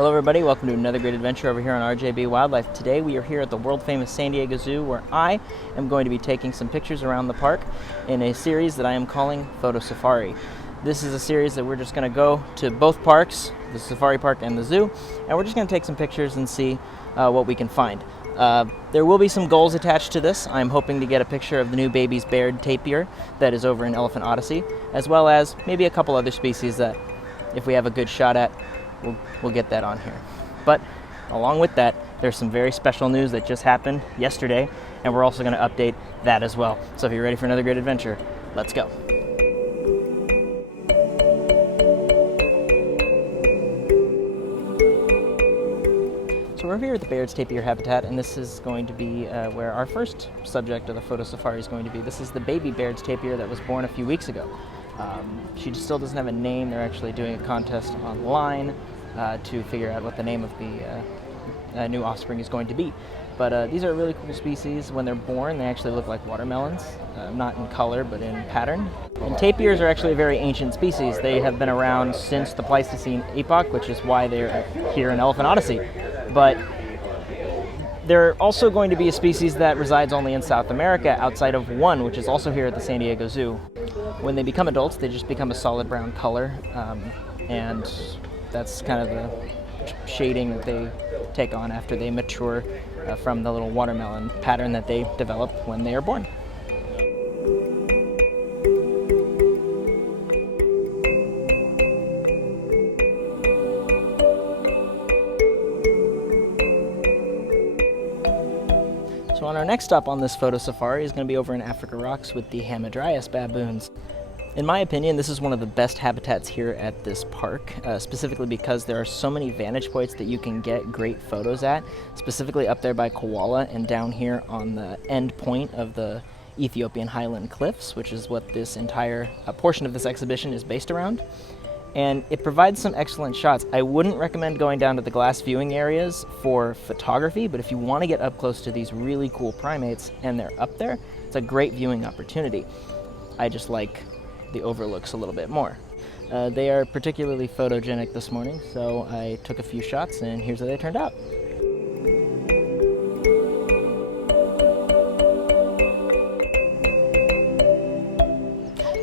Hello everybody, welcome to another great adventure over here on RJB Wildlife. Today we are here at the world famous San Diego Zoo where I am going to be taking some pictures around the park in a series that I am calling Photo Safari. This is a series that we're just going to go to both parks, the safari park and the zoo, and we're just going to take some pictures and see what we can find. There will be some goals attached to this. I'm hoping to get a picture of the new baby's Baird tapir that is over in Elephant Odyssey, as well as maybe a couple other species that if we have a good shot at, we'll get that on here. But along with that, there's some very special news that just happened yesterday, and we're also going to update that as well. So if you're ready for another great adventure, let's go. So we're here at the Baird's tapir habitat, and this is going to be where our first subject of the photo safari is going to be. This is the baby Baird's tapir that was born a few weeks ago. She still doesn't have a name. They're actually doing a contest online to figure out what the name of the new offspring is going to be. But these are really cool species. When they're born, they actually look like watermelons, not in color, but in pattern. And tapirs are actually a very ancient species. They have been around since the Pleistocene epoch, which is why they're here in Elephant Odyssey. But they're also going to be a species that resides only in South America, outside of one, which is also here at the San Diego Zoo. When they become adults, they just become a solid brown color, and that's kind of the shading that they take on after they mature from the little watermelon pattern that they develop when they are born. So on our next stop on this photo safari is going to be over in Africa Rocks with the Hamadryas Baboons. In my opinion, this is one of the best habitats here at this park, specifically because there are so many vantage points that you can get great photos at, specifically up there by Koala and down here on the end point of the Ethiopian Highland Cliffs, which is what this entire portion of this exhibition is based around. And it provides some excellent shots. I wouldn't recommend going down to the glass viewing areas for photography, but if you want to get up close to these really cool primates and they're up there, it's a great viewing opportunity. I just like the overlooks a little bit more. They are particularly photogenic this morning, so I took a few shots and here's how they turned out.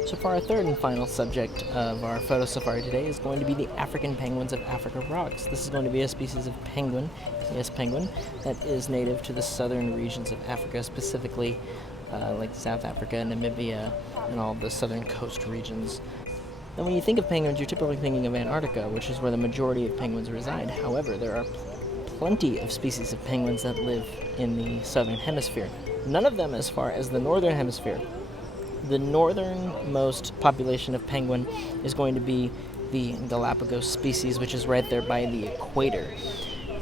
So for our third and final subject of our photo safari today is going to be the African penguins of Africa Rocks. This is going to be a species of penguin, yes, penguin, that is native to the southern regions of Africa, specifically like South Africa, Namibia, and all the southern coast regions. And when you think of penguins, you're typically thinking of Antarctica, which is where the majority of penguins reside. However, there are plenty of species of penguins that live in the southern hemisphere. None of them as far as the northern hemisphere. The northernmost population of penguin is going to be the Galapagos species, which is right there by the equator.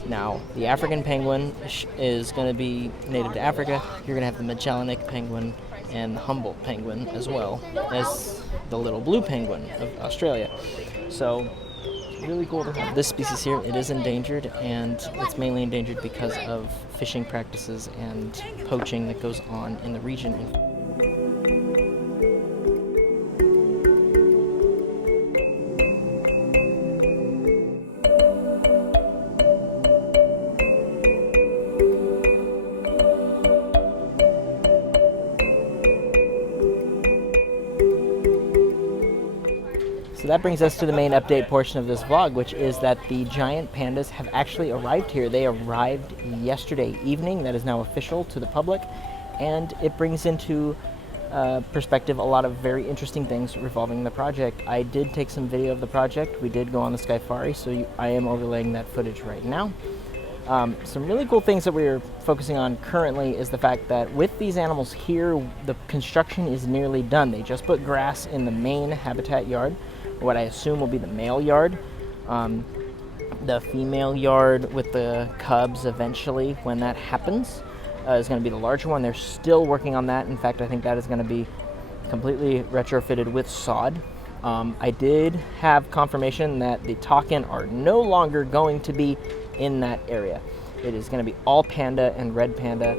Now, the African penguin is going to be native to Africa. You're going to have the Magellanic penguin and the Humboldt penguin, as well as the little blue penguin of Australia. So, really cool to have this species here. It is endangered, and it's mainly endangered because of fishing practices and poaching that goes on in the region. So that brings us to the main update portion of this vlog, which is that the giant pandas have actually arrived here. They arrived yesterday evening. That is now official to the public, and it brings into perspective a lot of very interesting things revolving the project. I did take some video of the project. We did go on the Skyfari, so I am overlaying that footage right now. Some really cool things that we're focusing on currently is the fact that with these animals here, the construction is nearly done. They just put grass in the main habitat yard, what I assume will be the male yard. The female yard with the cubs eventually, when that happens, is going to be the larger one. They're still working on that. In fact, I think that is going to be completely retrofitted with sod. I did have confirmation that the takin are no longer going to be in that area. It is going to be all panda and red panda.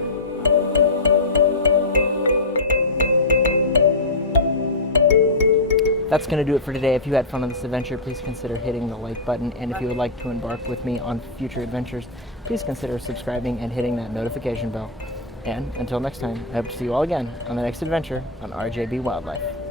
That's going to do it for today. If you had fun on this adventure, please consider hitting the like button. And if you would like to embark with me on future adventures, please consider subscribing and hitting that notification bell. And until next time, I hope to see you all again on the next adventure on RJB Wildlife.